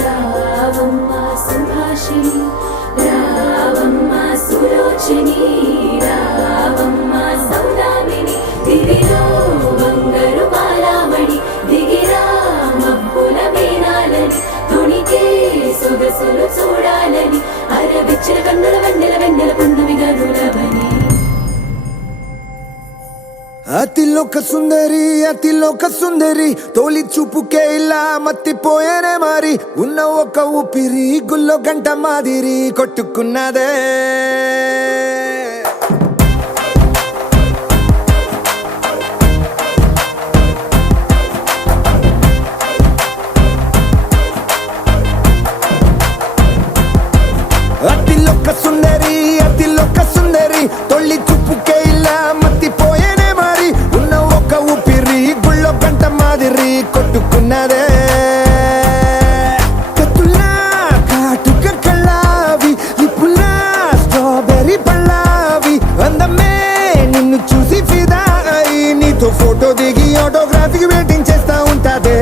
రావమ్మ సుభాషిణి రావమ్మ సులోచని రావమ్మ సౌదామిని దివిలో బంగారు బాలామణి దిగిరా మబ్బుల మేనాలని తుణికే సొగసులు చూడాలని అరవిచ్చిన కన్నుల వెన్నెల వెన్నెల పున్నమి గనులవని అతిలోక సుందరి తోలి చూపుకే ఇలా మత్తిపోయేనే మారి ఉన్న ఒక ఊపిరి గుల్లో గంట మాదిరి కొట్టుకున్నదే అతిలోక సుందరి తొలి చూపుకే ఇలా మత్తిపోయేనే మారి ఉన్న ఒక ఊపిరి గుళ్ళో గంట మాదిరి కొట్టుకున్నదే కత్తులా కాటుక కళ్ళావి లిప్పులా స్ట్రాబెర్రీ పళ్ళావి అందమే నిన్ను చూసి ఫిదా అయి నీతో ఫోటో దిగి ఆటోగ్రాఫీకి వెయిటింగ్ చేస్తా ఉంటాదే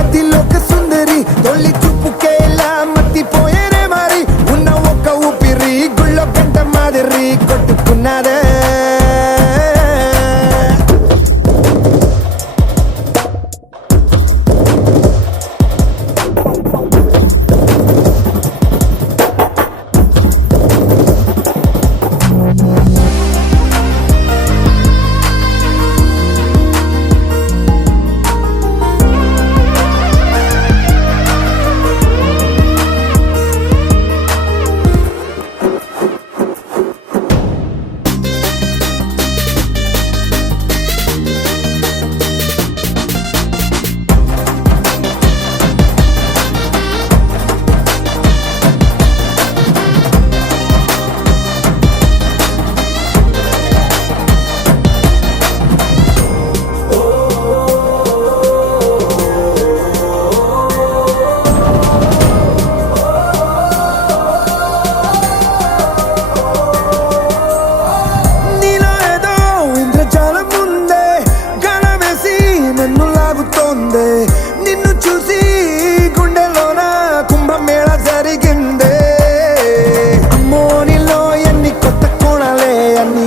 అతిలోక సుందరి తొలి చూపుకే ఇలా మత్తిపోయేనే మారి ఉన్న ఒక ఊపిరి గుళ్ళో గంట మాదిరి కొట్టుకున్నదే నిన్ను చూసి గుండెలోన కుంభమేళ జరిగిందే అమ్మో నీలో ఎన్ని కొత్త కోణాలే అన్ని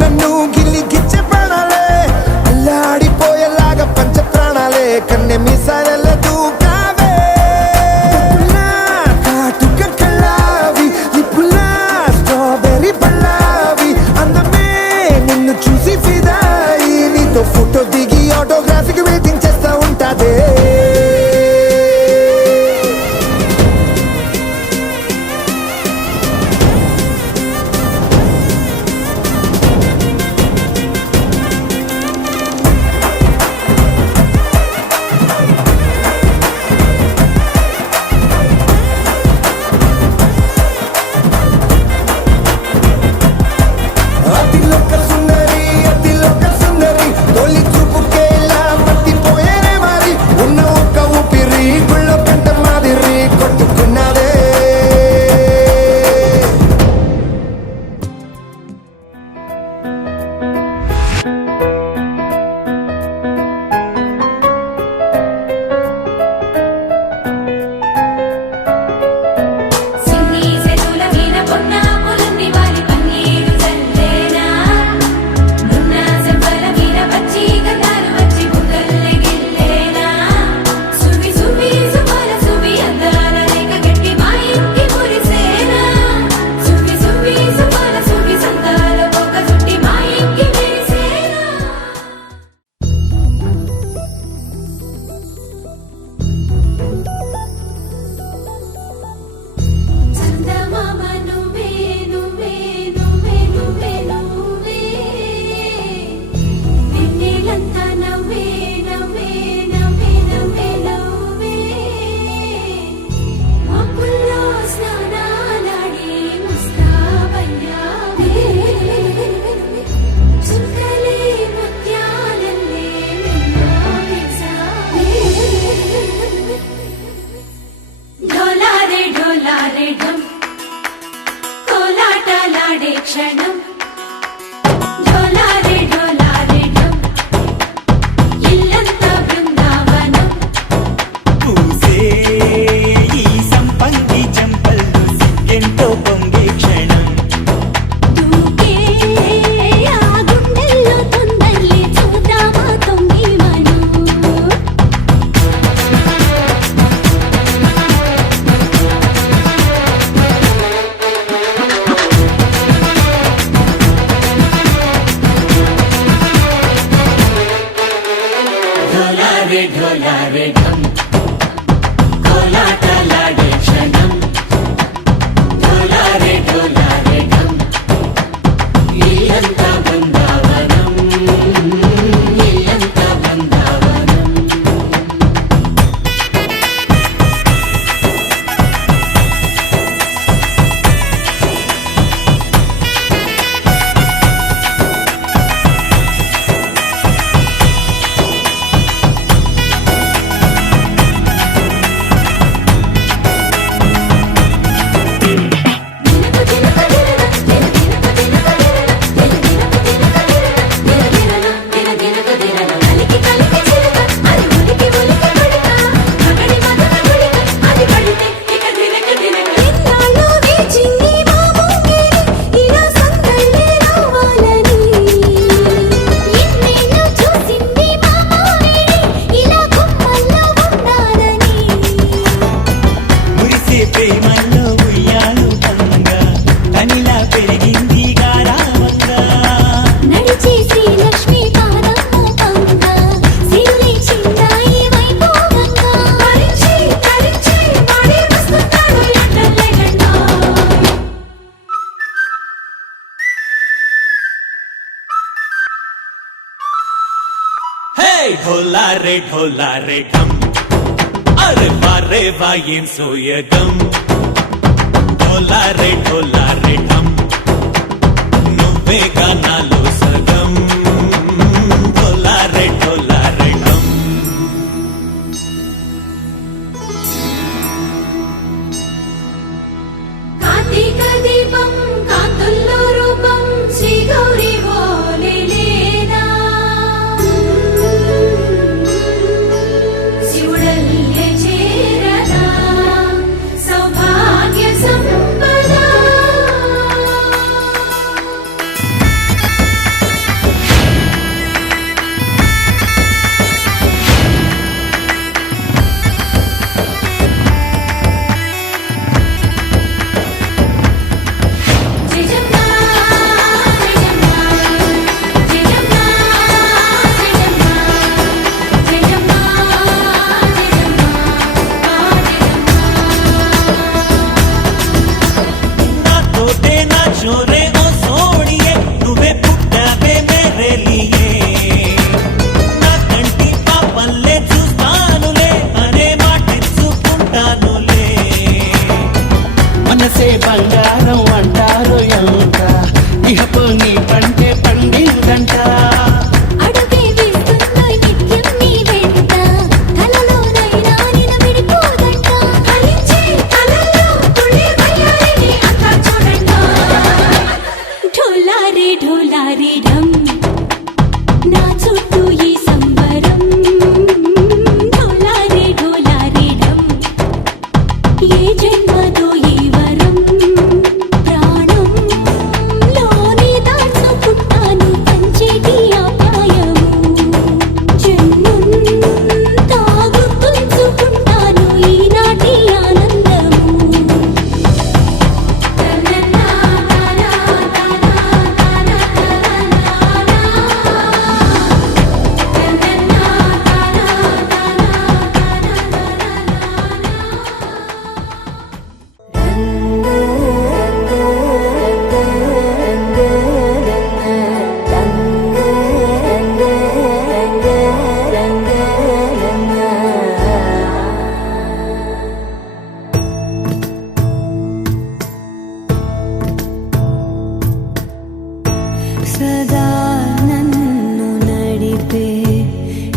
నన్ను గిల్లిగిచ్చే ప్రాణాలే అల్లాడిపోయేలాగా పంచ ప్రాణాలే కన్నె మీసాల దూకావే కాటుక కళ్ళావి లిప్పులా స్ట్రాబెర్రీ పళ్ళావి అందమే నిన్ను చూసి ఫిదాయి నీతో ఫోటో దిగి ఆటోగ్రాఫీకి వెయిటింగ్ చేస్తా ఉంటాదే ढोलारे ढोलारे ढम कोलाटलाडे क्षणम ढोलारे ढोलारे ढम इल्लंता बृंदावनम इल्लंता बृंदावनम ढोलारे ढोलारे ढम अरे वारे वायें सोयगम ढोलारे ढोलारे ढम నువ్వేగా నాలో సగం ढोलारे ढोलारे ढम కార్తీక దీపం కాంతుల్లో రూపం శ్రీ గౌరీ ఓలేలేనా శివుడల్లే చేరదా సౌభాగ్య సంపద జయజమ్మా జయజమ్మా జయజమ్మా జయజమ్మా జయజమ్మా నా తోటే నా చోరే ఓ సోడియే నువ్వే పుట్టావే మేరే లియే నా కంటి పాపల్లే చూస్తానులే అనే మాటిచ్చుకుంటానులే మనసే బంగారం అంటారు ఎంత ఇహపు నీ పంటే పండిందంట అడుగే వేస్తున్నా నిత్యం నీ వెంట కలలోనైనా నిన్ను విడిపోదంట ఫలించే కలలో పుణ్య వయ్యారిని అంతా చూడండి ఢోలారే ఢోలారే ఢమ్ నా చుట్టూ ఈ సంబరం ఢోలారే ఢోలారే ఢమ్ ఏ జన్మదో ఈ వరం ప్రాణం లోని దాచుకుంటాను పంచేటి ఆప్యాయము జన్మం తాగుతుంచుకుంటాను ఈనాటి ఆనందము సదా నన్ను నడిపే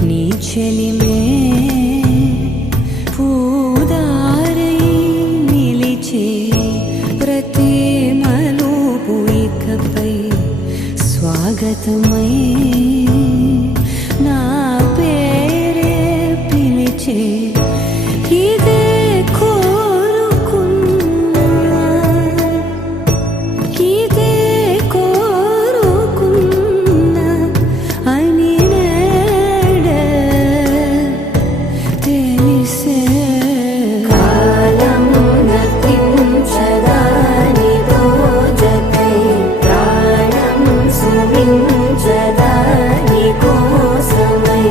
నీ చెలిమే పూదారై నిలిచే ప్రతి మలుపు ఇకపై స్వాగతమై నా పేరే పిలిచే ఇదే కోరుకున్నా ఇదే కోరుకున్నా అని నేడే తెలిసే కాలం నతించదాని దోజకై ప్రాణం సుమించదాని కోసమై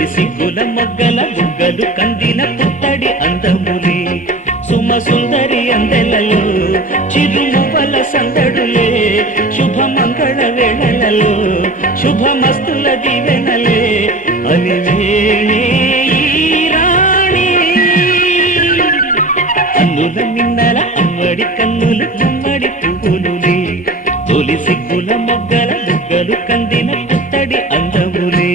తొలి సిగ్గుల మొగ్గల బుగ్గలు కందిన పుత్తడి అందములే సుమ సుందరి అందెలలో చిరుమువ్వల సందడులే శుభమంగళ వేళలలో శుభమస్తుల దీవెనలే అలివేణే ఈ రాణి కన్నుల మిన్నల అమ్మడి కన్నులు గుమ్మడి పువ్వులులే తొలి సిగ్గుల మొగ్గల బుగ్గలు కందిన పుత్తడి అందములే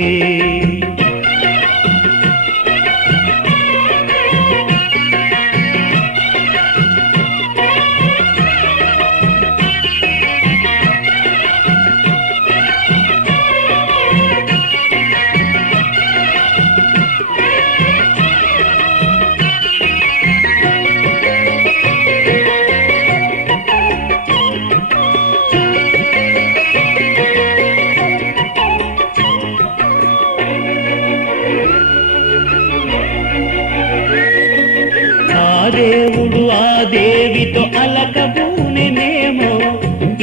దేవుడు ఆ దేవితో అలకబూనెనేమో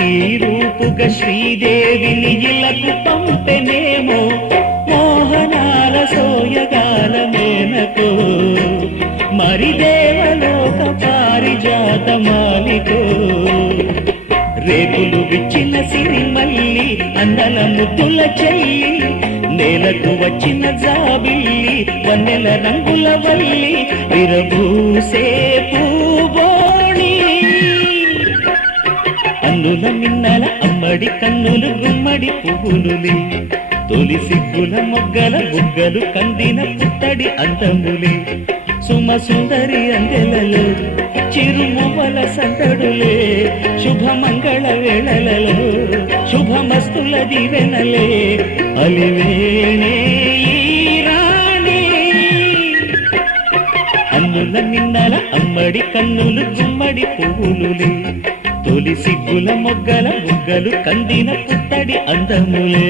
ఈ రూపుగా శ్రీదేవిని ఇలకు పంపెనేమో మోహనాల సోయగాల మేనకో మరి దేవలోక పారిజాత మాలికో రేకులు విచ్చిన సిరిమల్లి అందల ముద్దుల చెల్లి నేలకు వచ్చిన జాబిల్లి వన్నెల రంగుల వల్లి విరబూసే పూబోణి అన్నుల మిన్నల అమ్మడి కన్నులు గుమ్మడి పువ్వులులే తొలి సిగ్గుల మొగ్గల బుగ్గలు కందిన పుత్తడి అందములే సుమ సుందరి అందెలలో చిరుమువ్వల సందడులే శుభమంగళ వేళలలో శుభమస్తుల దీవెనలే అలివేణే ఈ రాణి అన్నుల నిన్నల అమ్మడి కన్నులు గుమ్మడి పువ్వులులే తొలి సిగ్గుల మొగ్గల బుగ్గలు కందిన పుత్తడి అందములే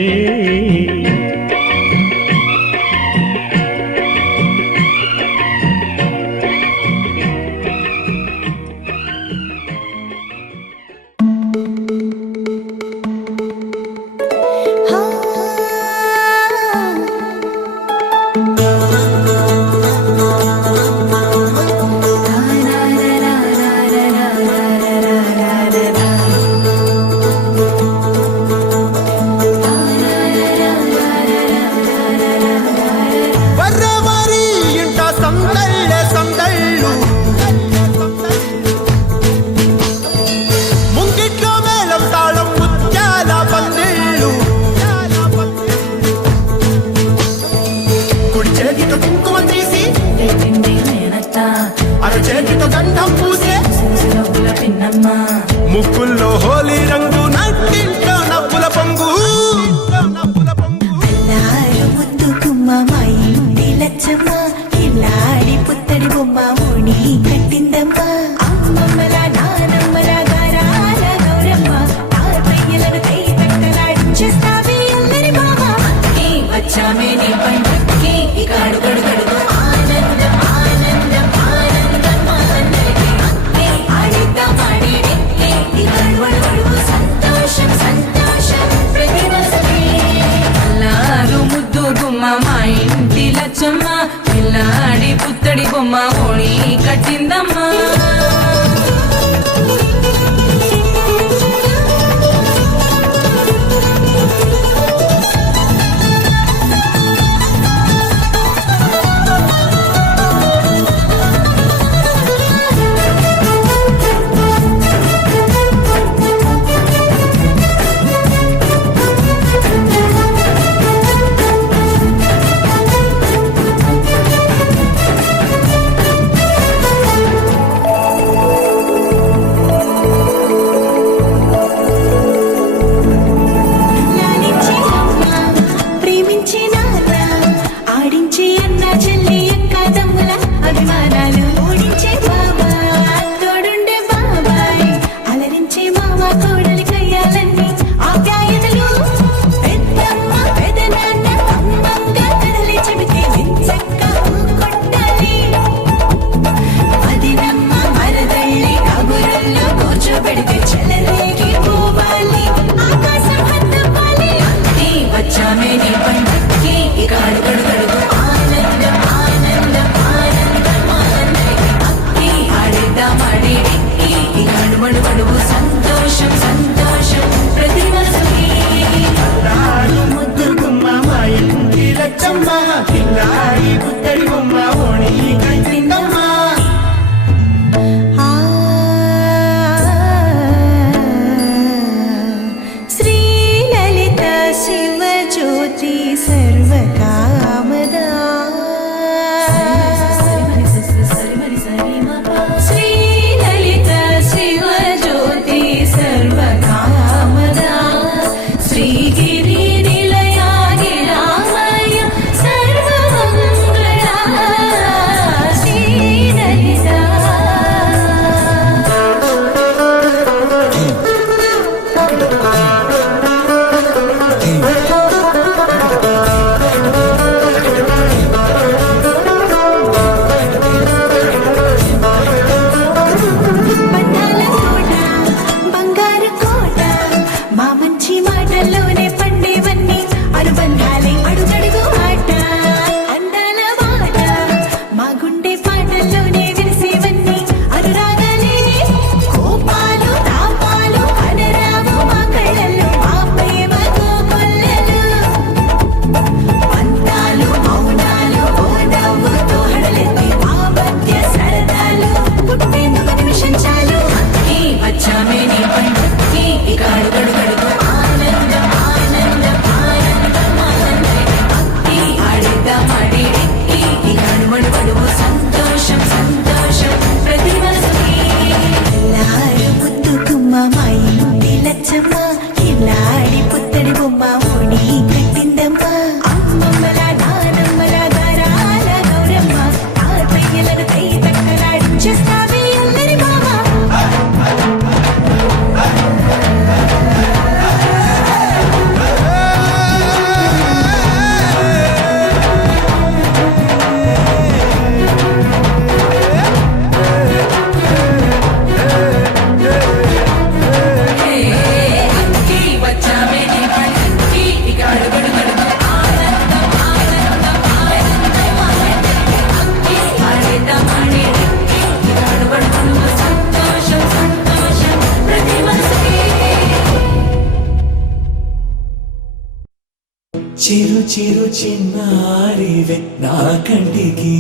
ముక్కుల్లో హోలీ రంగు నట్టింట్లో నవ్వుల పొంగు ముద్దు గుమ్మ మా ఇంటి లచ్చమ్మ ఇల్లాడి పుత్తడి బొమ్మ ఓణి కట్టిందమ్మా అమ్మమ్మల నానమ్మల గారాల గౌరమ్మ తాతయ్యలను కై తట్టలాడించేస్తావే అల్లరి మామ వచ్చామే నీ పండుగకి ఇక అడుగడు గడుగు ఆనందం ఆనందం ఆనందం అందరికీ ఆడిద్దాం ఆడేడే సంతోషం సంతోషం ప్రతివసమే అల్లారు ముద్దు గుమ్మ మా ఇంటి లచ్చమ్మ పిల్లాడి పుత్తడి బొమ్మ ఓణి కట్టిందమ్మా చిరు చిరు చిన్నారివే నా కంటికి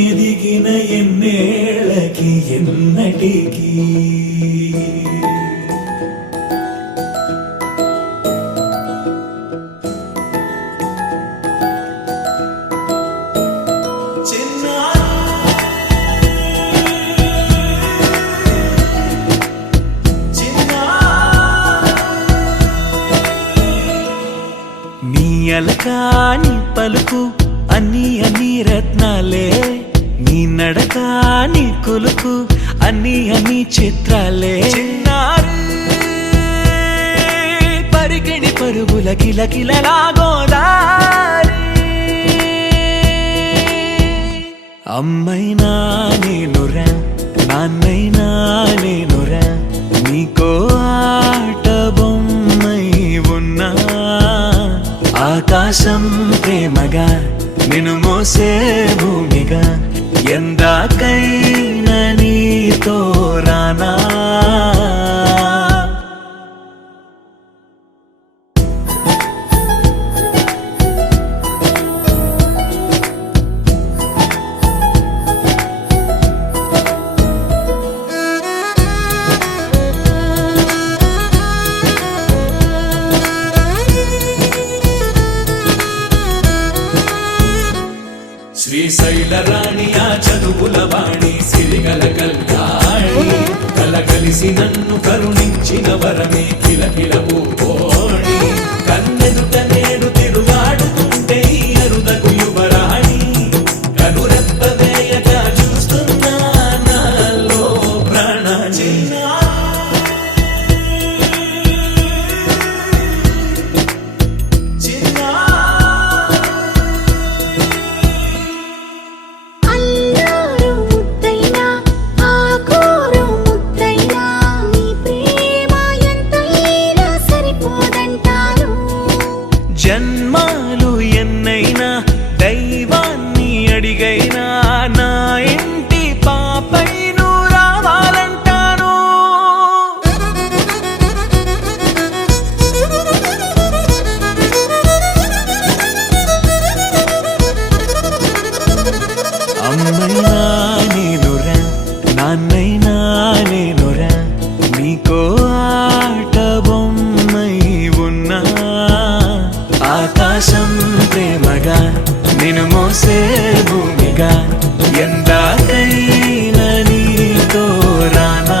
ఎదిగిన ఎన్నేళ్ళకి ఎన్నటికి అలకాని పలుకు అన్ని అన్ని రత్నాలే నీ నడక నీ కొలుకు అన్ని అన్ని చిత్రాలే చిన్నారి పరికిణి పరుగుల కిల కిలలా గోదారి అమ్మైనా నేనురా నాన్నైనా నేనురా నీకో ఆట బొమ్మై ఉన్నా ఆకాశం ప్రేమగా నిన్ను మోసే భూమిగా ఎందాకైనా నీతో రానా శ్రీశైల రాణి ఆ చదువుల వాణి సిరిగల కళ్యాణి కలగలిసి నన్ను కరుణించిన వరమే కిలకిల పూకోణి కన్నెదుట నేడు తిరుగాడుతుంటే ఈ అరుదకు యువరాణి కనురెప్ప వేయక చూస్తున్నా నాలో ప్రాణ జన్మాలు ఎన్నైనా దైవాన్ని అడిగైనా నా ఇంటి పాపై నువ్వు రావాలంటాను అమ్మైనా నేనురా నాన్నైనా నేనురా నీకో ఆట బొమ్మై ఉన్నా ఆకాశం ప్రేమగా నిన్ను మోసే భూమిగా ఎందాకైనా నీతో రానా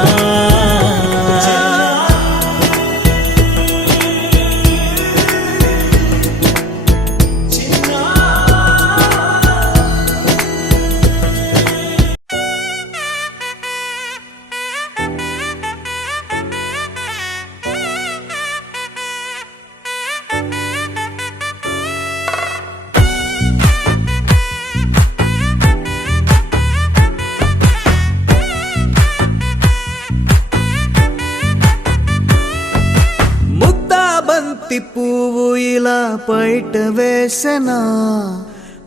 పువ్వు ఇలా బయట వేసెనా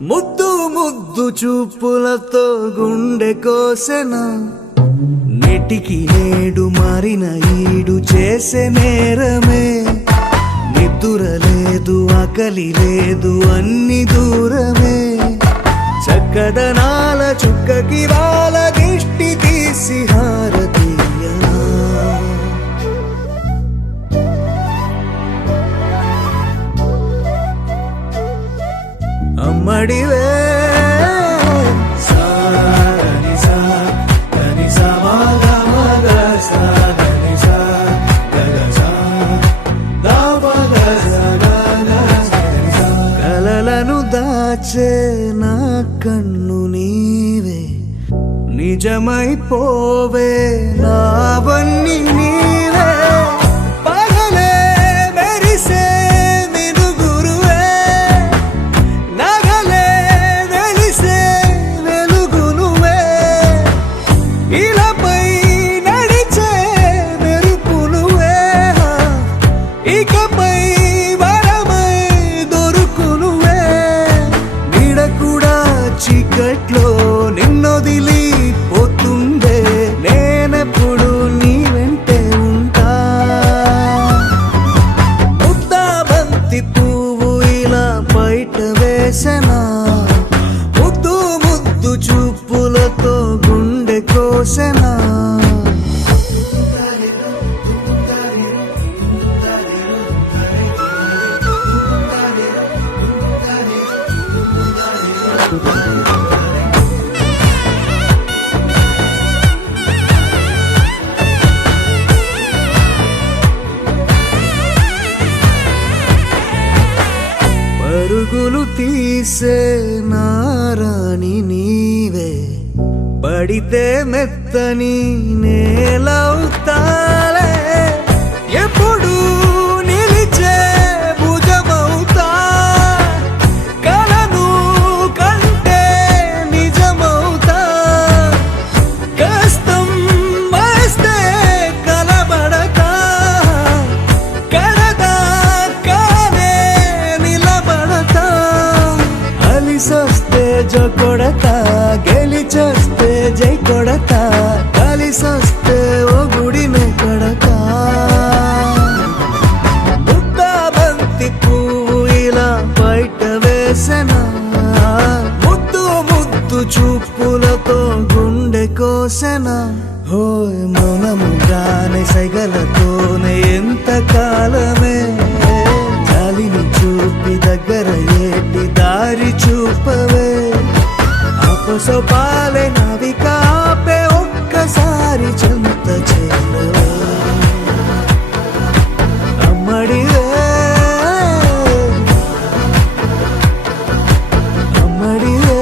ముద్దు ముద్దు చూపులతో గుండె కోసెనా నెటికి నేడు మారిన ఈడు చేసే నేరమే నిద్ర లేదు ఆకలి లేదు అన్ని దూరమే చక్కదనాల చుక్కకి వాళ్ళ దిష్టి తీసి హారతీయనా అమ్మడివే కలలను దాచే నా కన్ను నీవే నిజమైపోవే నావన్నీ నీవే పగలే మెరిసే చీకట్లో నిన్నొదిలి పోతుందే నేనెప్పుడు నీ వెంటే ఉంటా ముద్దా బంతి పువ్వు పరుగులు తీసే నారాణి నీవే, పడితే మెత్తని నేలవుతాలే, ఎప్పుడు నిలిచే భుజమవుతా, కలను కంటే నిజమవుతా, కష్టం వస్తే కలబడతా, కడదాకానే నిలబడతా, అలిసొస్తే జో కొడతా, గెలిచొస్తే జై కొడతా, కలిసొస్తే ఓ గుడినే కడతా. ముద్దా బంతి పువ్వు ఇలా బయట వేసెనా, ముద్దు ముద్దు చూపులతో గుండె కోసెనా, హోయ్ మౌనముగానే సైగలతోనే ఎంత కాలమే, గాలిని చూపి దగ్గర ఏటి దారి చూపవే, అపసోపాలే నావికాపే ఒక్కసారి చెంత చేరవే, అమ్మడివే అమ్మడివే.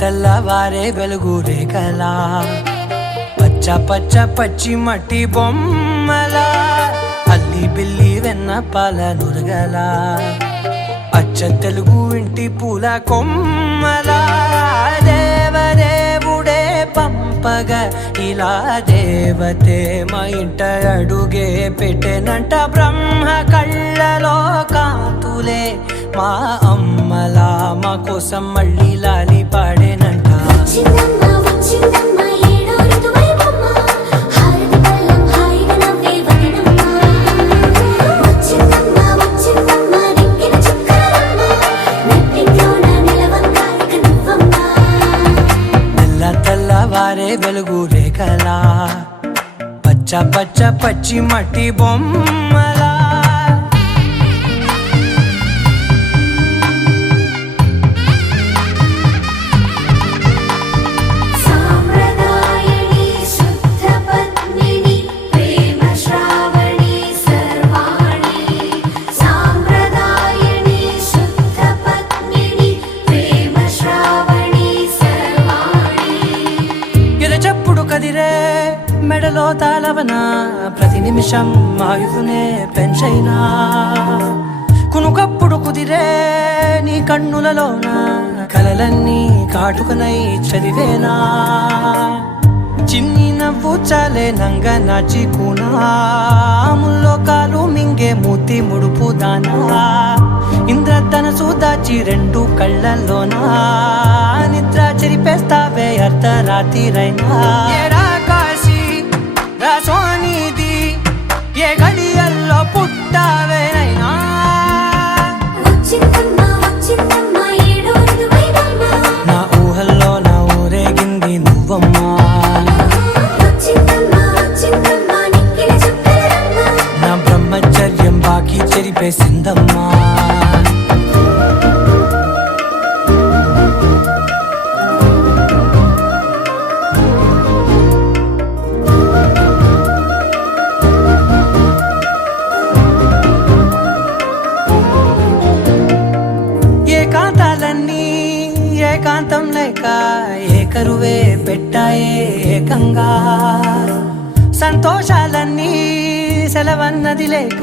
తెల్లవారే వెలుగు రేఖలా, పచ్చ పచ్చ పచ్చి మట్టి బొమ్మలా, అల్లి బిల్లి వెన్న పాల నురగలా, అచ్చ తెలుగు ఇంటి పూల కొమ్మలా, దేవదేవుడే పంపగా ఇలా దేవతే మా ఇంట అడుగే పెట్టెనంట, బ్రహ్మ కళ్ళలో కాంతులే మా అమ్మలా, మా కోసం మళ్ళీ లాలి పాడేనంట. తెల్లవారే వెలుగు రేఖలా, పచ్చ పచ్చ పచ్చి మట్టి బొమ్మలా. కదిరే మెడలో తాళవన, ప్రతి నిమిషం ఆయువునే పెంచైనా, కునుకప్పుడు కుదిరే నీ కన్నులలోన, కలలన్నీ కాటుకనై చదివేనా, చిన్ని నవ్వు చాలే నంగ నాచి ముల్లోకాలు మింగే మూతి ముడుపు దానా, ఇంద్రధనసు దాచి రెండు కళ్ళల్లోనా, నిద్ర చెరిపేస్తావే అర్ధరాత్రిరైనా, ఏడా కాశీ రాసోనిది ఏ గడియల్లో పుట్టావేనైనా, నా ఊహల్లో నా ఊరేగింది నువ్వమ్మా, నా బ్రహ్మచర్యం బాకీ చెరిపేసిందమ్మా. ఏకాంతాలన్నీ ఏకాంతం లేక ఏకరువే పెట్టాయే ఏకంగా, సంతోషాలన్నీ సెలవన్నది లేక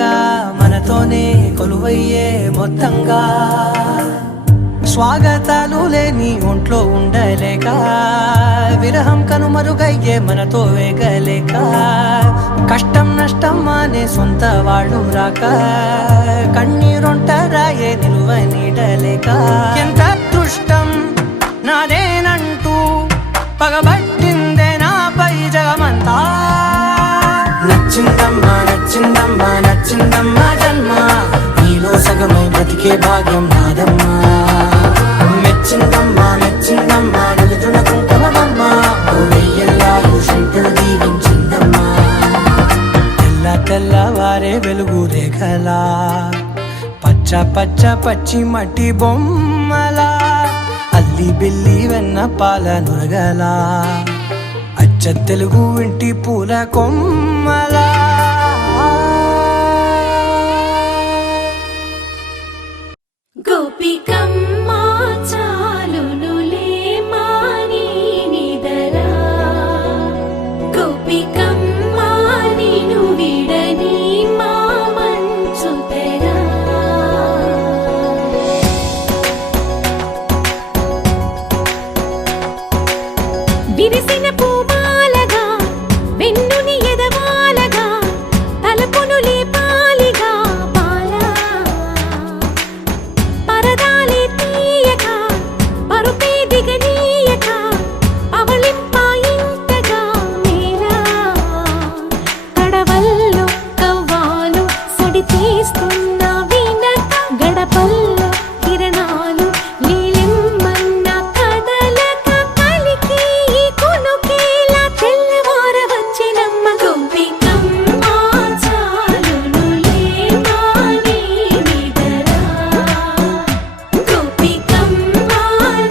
మనతోనే కొలువయ్యే మొత్తంగా. స్వాగతాలు లేని ఒంట్లో ఉండలేక విరహం కనుమరుగయ్యే మనతో వేగలేక కష్టం నష్టం అనే సొంత వాళ్ళు రాక కన్నీరొంటరాయే నిలువ నీడలేక ఎంత అదృష్టం నాదేనంటూ పగబట్టిందే నాపై జగమంతా నచ్చిందమ్మా నచ్చిందమ్మా నచ్చిందమ్మా జన్మ నీలో సగమై బ్రతికే భాగ్యం నాదమ్మా మెచ్చిందమ్మా మెచ్చిందమ్మా నిలుతున్న కుంకుమమ్మా వెయ్యల్లాలు శంకరు దీవించిందమ్మా తెల్ల తెల్లవారే వెలుగు రేఖలా పచ్చ పచ్చ పచ్చి మట్టి బొమ్మలా అల్లి బిల్లి వెన్న పాల నురగలా అచ్చ తెలుగు ఇంటి పూల కొమ్మలా గోపికమ్మ చాలునులే మాని నిదరా గోపికమ్మ నిను విడని మా మంచు తెరా విరిసిన పూమాలగా వెన్నుని ఎదవాలగా తలపును లేపాలిగా బాలా పరదాలే తీయక పరుపే దిగనీయక అవలింపాయింతగా మేలా కడవల్లో కవ్వాలు సడి తీస్తున్న వినక గడపల్లో కిరణాలు నీలిమ్మన్న కదలక కలికి కొనుకేలా తెల్లవార వచ్చినమ్మ గోపికమ్మ చాలునులే మాని నిదరా గోపికమ్మ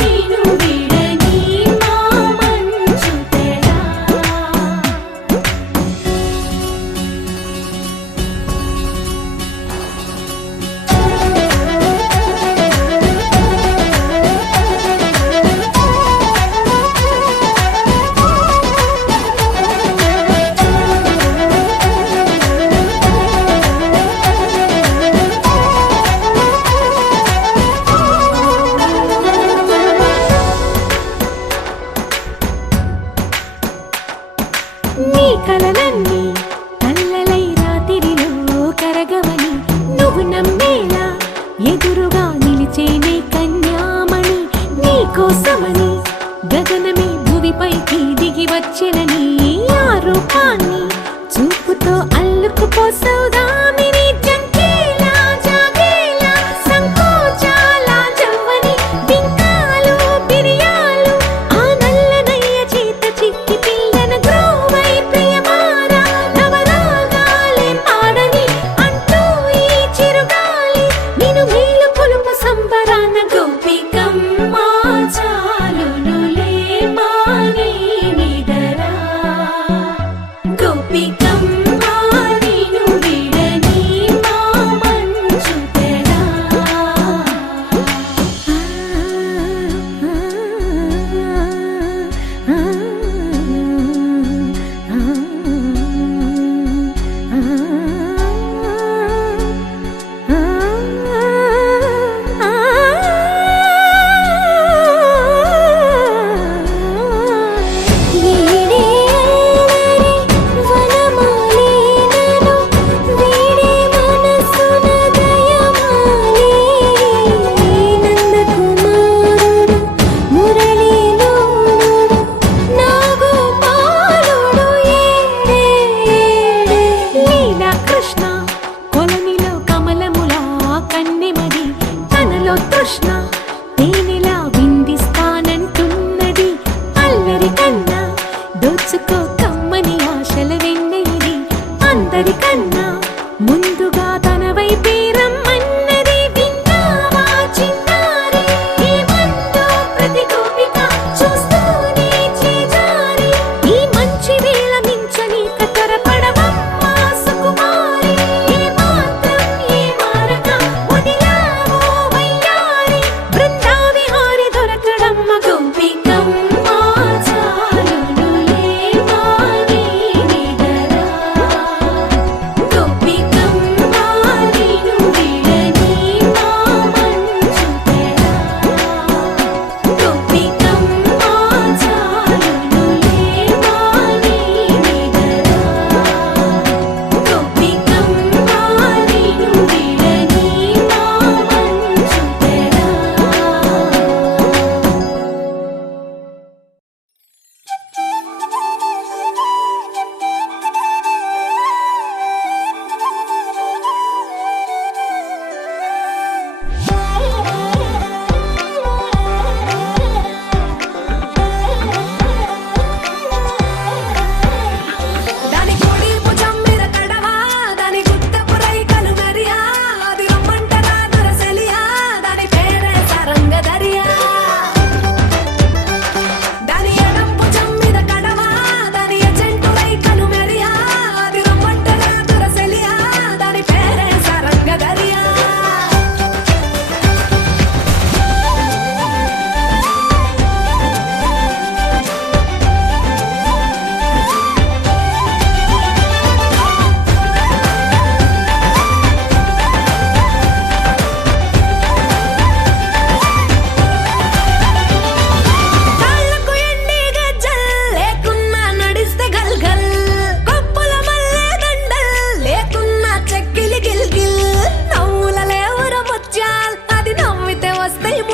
నిను విడని మా మంచు తెరా నీ కలలన్నీ కల్లలై రాత్రిలో కరగవని నువ్వు నమ్మేలా ఎదురుగా నిలిచేనే కన్యామణి నీ కోసమని గగనమే భువిపైకి దిగి వచ్చినని ఆ రూపాన్ని చూపుతో అల్లుకుపోసౌదామిని జంకేలా జాగేలా సంకోచాల జవ్వని బింకాలు బిరియాలు ఆ నల్లనయ్య చేత చిక్కి పిల్లన గ్రోవై ప్రియమారా నవరాగాలే పాడని అంటూ ఈ చిరుగాలి నిన్ను మేలు కొలుపు సంబరాన గోపికమ్మ చాలునులే మాని నిదరా గోపి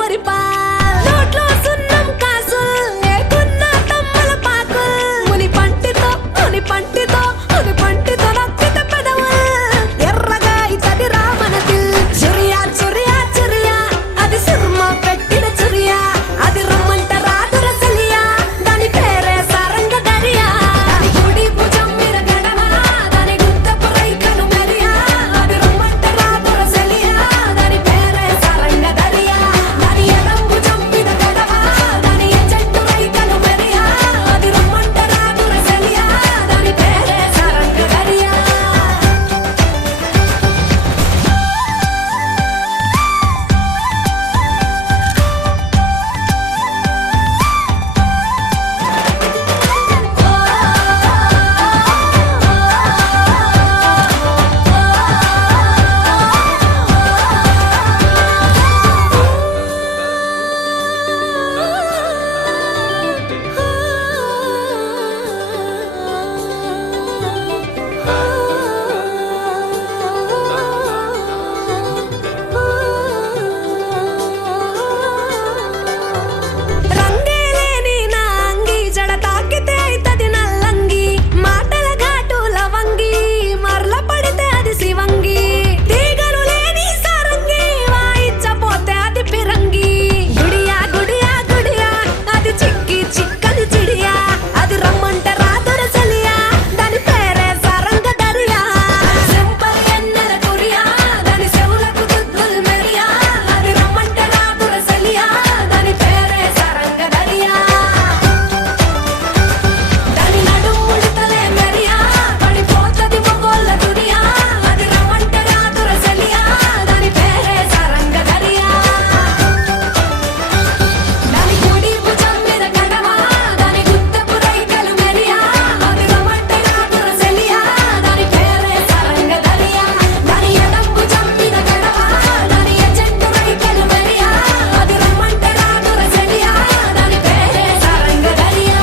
మురిపా నోట్లో సున్నం కాసుల్ లేకున్న తమ్మల పాకుల్ ముని పంటితో నొక్కిత పెదవుల్ ఎర్రగా ఇతది రామనది చురియా చురియా చురియా అది సుర్మ పెట్టిన చురియా అది రమ్మంట రాదు రసలియా దాని పేరే సారంగ దరియా దాని గుడి భుజం మీద గడవ దాని గుత్తపు రైకను మెరియా అది రమ్మంట రాదు రసలియా దాని పేరే సారంగ దరియా దాని ఎడం భుజం మీద గడవ దాని చెట్టు రైకను మెరియా అది రమ్మంట రాదు రసలియా దాని పేరే సారంగ దరియా రంగేలేని నా అంగి జడ తాకితే అయితది నల్లంగి మాటల ఘాటు లవంగి మరల పడితే అది శివంగి తీగలు లేని సారంగి వాయిచ్చపోతే అది పిరంగి గుడియా గుడియా గుడియా అది చిక్కని చిడియా అది రమ్మంట రాదుర చలియా దాని పేరే సారంగ దరియా సింపల్ ఎన్నెల కురియా దాని చెవులకు దుద్దులు మెరియా అది రమ్మంట రాదుర చలియా దాని పేరే సారంగ దరియా దాని నడుము ముడతలే మెరియా పడిపోతది మొగోళ్ళ దునియా అది రమ్మంట రాదుర చలియా దాని పేరే సారంగ దరియా దాని కుడి భుజం మీద గడవ దాని గుత్తపు రైకలు మెరియా అది రమ్మంట రాదుర చలియా దాని పేరే సారంగ దరియా దాని ఎడం భుజం మీద గడవ దాని చెట్టు రైకలు మెరియా అది రమ్మంట రాదుర చలియా దాని పేరే సారంగ దరియా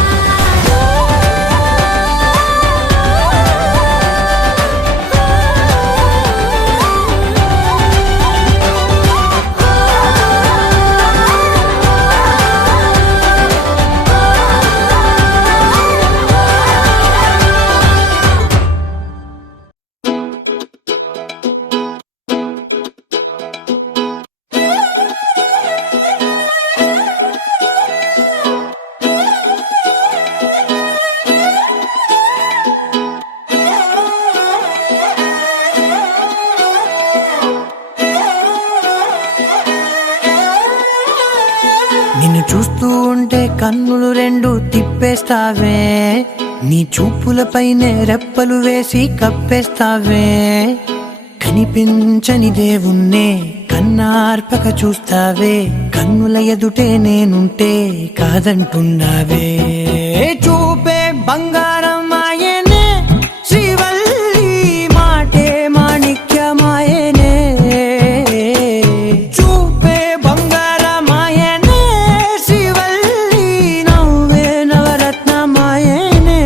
నిన్ను చూస్తూ ఉంటే కన్నులు రెండు తిప్పేస్తావే నీ చూపులపైనే రెప్పలు వేసి కప్పేస్తావే కనిపించని దేవుణ్ణే కన్నార్పక చూస్తావే కన్నుల ఎదుటే నేనుంటే కాదంటున్నావే చూపే బంగారం ఆయనే శ్రీవల్లి మాటే మాణిక్యమాయనే చూపే బంగారమాయనే శ్రీవల్లి నవ్వే నవరత్నమాయనే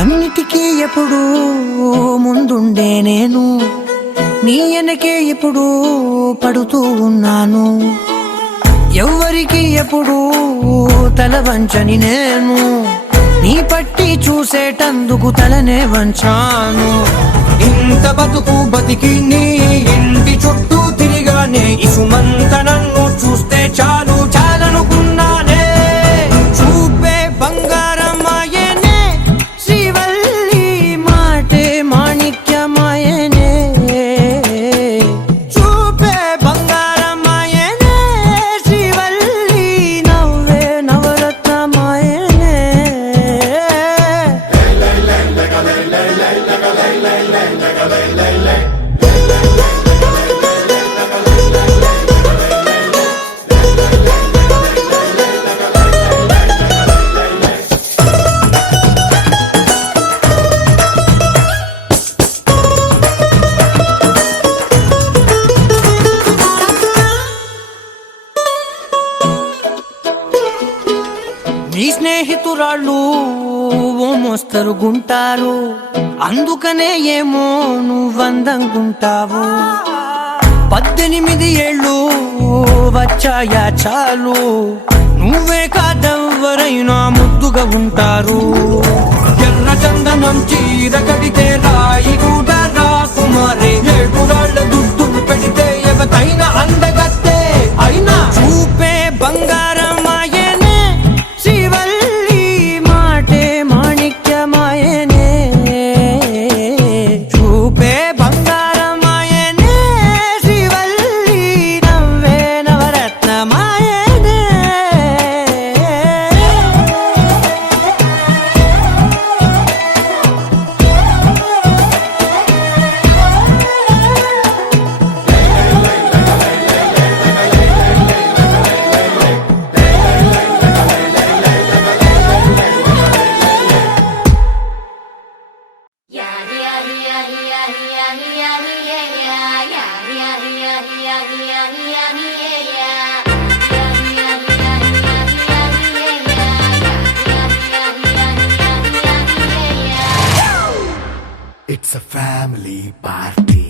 అన్నిటికీ ఎప్పుడు ముందుండే నేను నీ వెనకే ఎప్పుడు పడుతూ ఉన్నాను ఎవ్వరికి ఎప్పుడు తల వంచని నేను నీ పట్టి చూసేటందుకు తలనే వంచాను ఇంత బతుకు బతికి నీ ఇంటి చుట్టూ తిరిగానే ఇసుమంత నన్ను చూస్తే చాలు చాలనుకున్నానే చూపే బంగారమాయనే శ్రీవల్లి మాటే మాణిక్యమాయనే చూపే బంగారమాయనే శ్రీవల్లి నవ్వే నవరత్నమాయనే నీ స్నేహితురాళ్ళు ఓ మోస్తరుగుంటారు, అందుకనే ఏమో నువ్వందంగుంటావు. 18 ఏళ్ళు వచ్చాయా చాలు, నువ్వే కాదెవ్వరైనా ముద్దుగా ఉంటారు. ఎర్ర చందనం చీర కడితే రాయి కూడా రాకుమారే, 7 రాళ్ళ దుద్దులు పెడితే ఎవతైనా అందగత్తే. అయినా చూపే బంగారమాయనే, శ్రీవల్లి మాటే మాణిక్యమాయనే. చూపే బంగారమాయనే, శ్రీవల్లి నవ్వే నవరత్నమాయనే. It's a family party.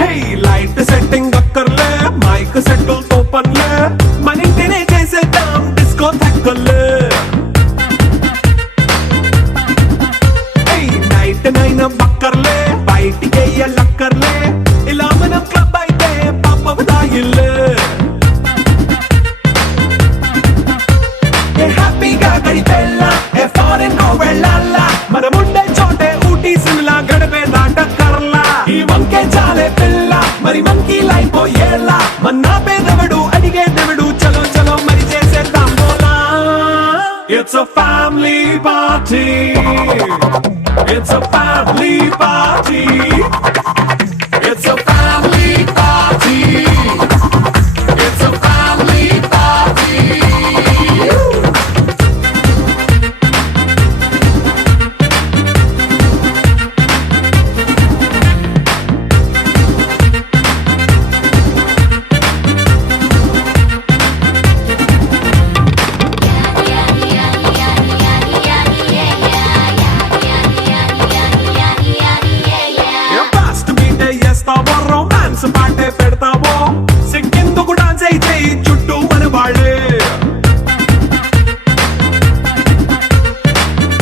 Hey, light setting అక్కర్లే, మైక్ సెట్టుల్ తో పనిలే, మన ఇంటినే చేసేద్దాం డిస్కో థక్కర్లే. నైట్ బక్కర్లే, బయటికి లక్కర్లే, ఇలా మనం క్లబ్ అయితే పాపదాయిల్లే. హ్యాపీగా గడిపెళ్ళా, ఫారెన్ వెళ్ళాలా, మనముండే చోటే ఊటీ సిమ్లా గడిపే దాటక్కర్లా. ఈ వంకే చాలే పిల్ల, మరి మంకీ లైపోయేలా, మన్నా పేదవడు అడిగేదెవడు, చలో చలో మరి చేసేద్దాం బోలా. It's a family party. It's a family party. It's a family party. It's a family party. Romance పాటే పెడతావో, సిక్కిందుకు డాన్స్ అయితే చుట్టూ మన వాళ్ళే.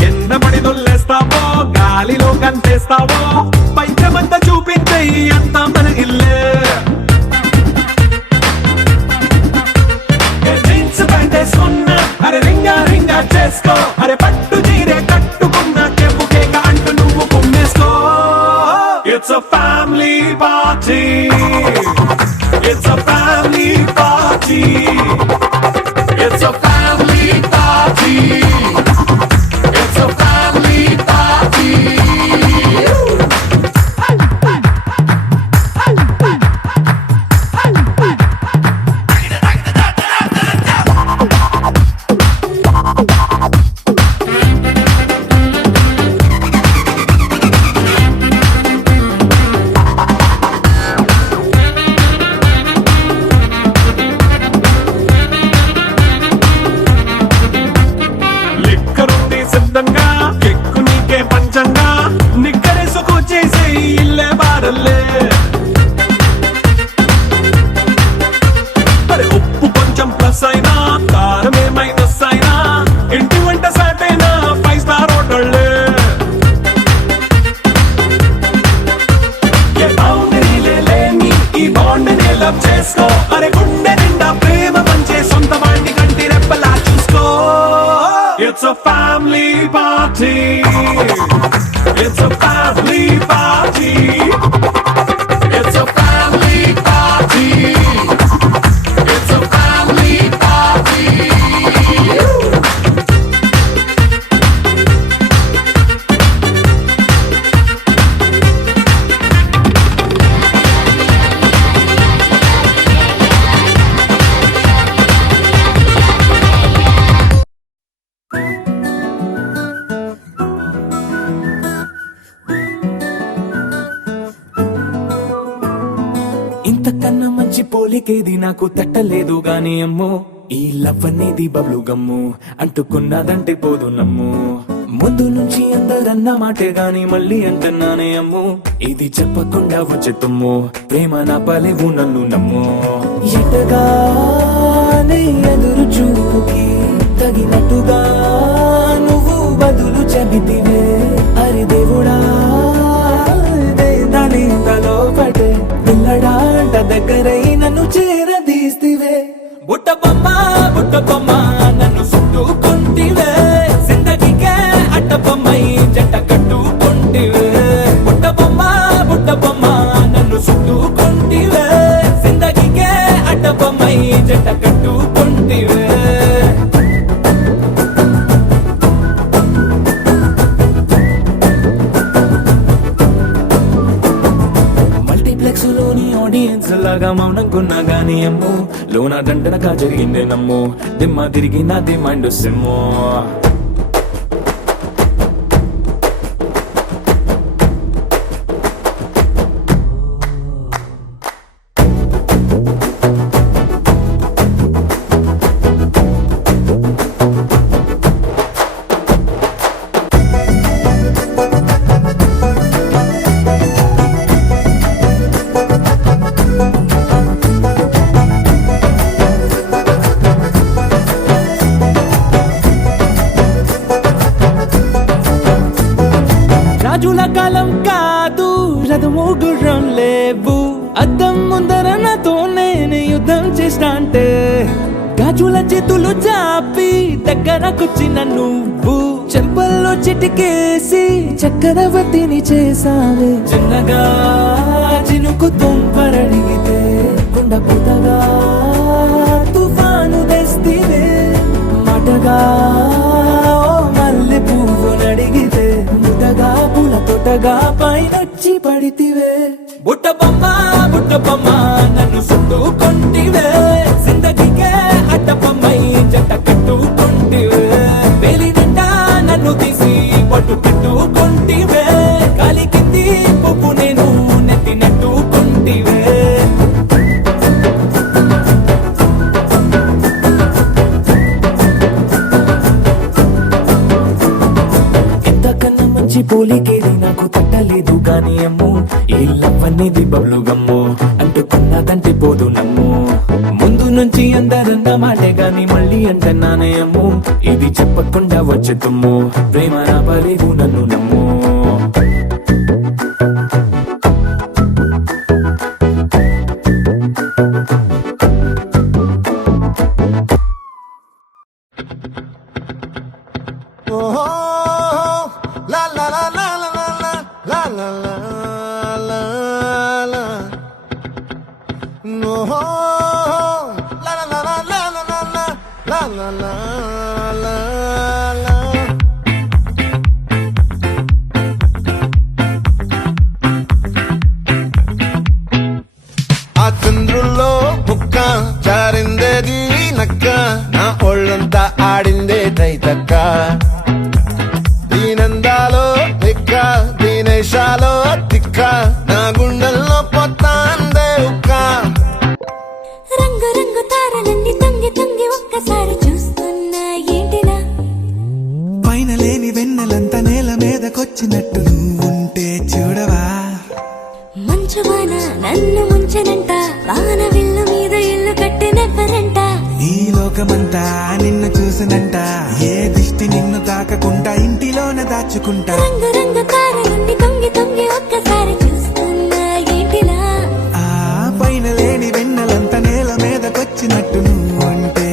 కింద పడి దొల్లేస్తావో, గాలిలో కంటేస్తావో, పైకమంతా చూపించే అంతా మన ఇల్లే. జీన్స్ ప్యాంట్ వేసుకున్నా, అరే రింగా రింగా చేసుకో, అరే పట్టు చీరే కట్టుకున్నా, చెప్పుకే అంటూ నువ్వు కుమ్మేసుకో. It's a family party. It's a family party. It's a family party. It's a family party. It's a family party. It's a family party. It's a family party. It's a family party. పోలికేది నాకు తట్టలేదు గాని అమ్మో ఈ love అనేది బబ్లు గమ్ము అంటుకున్నదంటే పోదు నమ్ము ముందు నుంచి అందరన్న మాటే గాని మళ్ళీ అంటున్నానే అమ్ము ఇది చెప్పకుండా వచ్చే తుమ్ము ప్రేమ నా పలేవు నన్ను నమ్ము ఎటగానే ఎదురు చూకి తగినట్టుగా నువ్వు బదులు చెబితివే అరి దేవుడా దాని తలో పటే పిల్లడాంట దగ్గరై నన్ను చేరదీస్తివే బుట్ట బొమ్మ నన్ను చుట్టుకుంటివే జిందగీకే అట్ట బొమ్మై జంట కట్టుకుంటివే బుట్ట బొమ్మ నన్ను చుట్టుకుంటివే జిందగీకే అట్ట బొమ్మై జంట కట్టుకుంటివే మల్టీప్లెక్స్ లోని ఆడియన్స్ లాగా మౌనంకున్నా గానీ అమ్ము లోన దండనగా జరిగిందే నమ్ము దిమ్మ తిరిగి నాది మైండ్ సిమ్ము రాజుల కాలం కాదు రథము గుర్రం లేవు అద్దం ముందర నాతో నేను యుద్ధం చేస్తా అంటే గాజుల చేతులు చాపి దగ్గరకొచ్చిన నువ్వు చెంపల్లో చిటికేసి చక్రవర్తిని చేసావే చిన్నగా చినుకు తుంపరడిగితే కుండ పుతగా తుఫాను తెస్తివే మాటగా మల్లె పువ్వు నడిగితే ముద్దగా పూల తోటగా పైనొచ్చి పడితివే బుట్ట బొమ్మ నన్ను చుట్టుకుంటివే జిందగీకే అట్ట బొమ్మై జంట కట్టుకుంటివే వేలి నిండా నన్ను తీసి పట్టు పెట్టుకుంటివే గాలి కింది పువ్వు నేను నెత్తినట్టుకుంటివే పోలికేది నాకు తట్టలేదు గాని అమ్ము ఈ లవ్ అనేది బబ్లు గమ్ము అంటుకున్నదంటే పోదు నమ్ము ముందు నుంచి అందరన్న మాటే గాని మళ్ళీ అంటున్నానే అమ్ము ఇది చెప్పకుండా వచ్చే తుమ్ము ప్రేమ నా పలేవు నన్ను నమ్ము ఆ చంద్రుల్లో బుక్క జారిందేది నక్క నా ఒళ్ళంతా ఆడిందే తైతక్క దీనందాలో తిక్క దీనేశాలో తిక్క నా గుండెల్లో పొత్తాందే ఉక్క రంగు రంగు తారలన్నీ తొంగి తొంగి ఒక్కసారి చూస్తున్నా ఏంటిలా పైన లేని వెన్నెలంతా నేల మీదకొచ్చినట్టు నువ్వుంటే చూడవా మంచువాన నన్ను ముంచనంట వాన విల్లు మీద ఇల్లు కట్టినెవ్వరంట ఈ లోకమంతా నిన్ను చూసినంట ఏ దిష్టి నిన్ను తాకకుండా ఇంటిలోనే దాచుకుంటా రంగు రంగు తారలన్నీ తొంగి తొంగి ఒక్కసారి చూస్తున్నా ఏంటిలా ఆ పైన లేని వెన్నెలంతా నేల మీదకొచ్చినట్టు నువ్వుంటే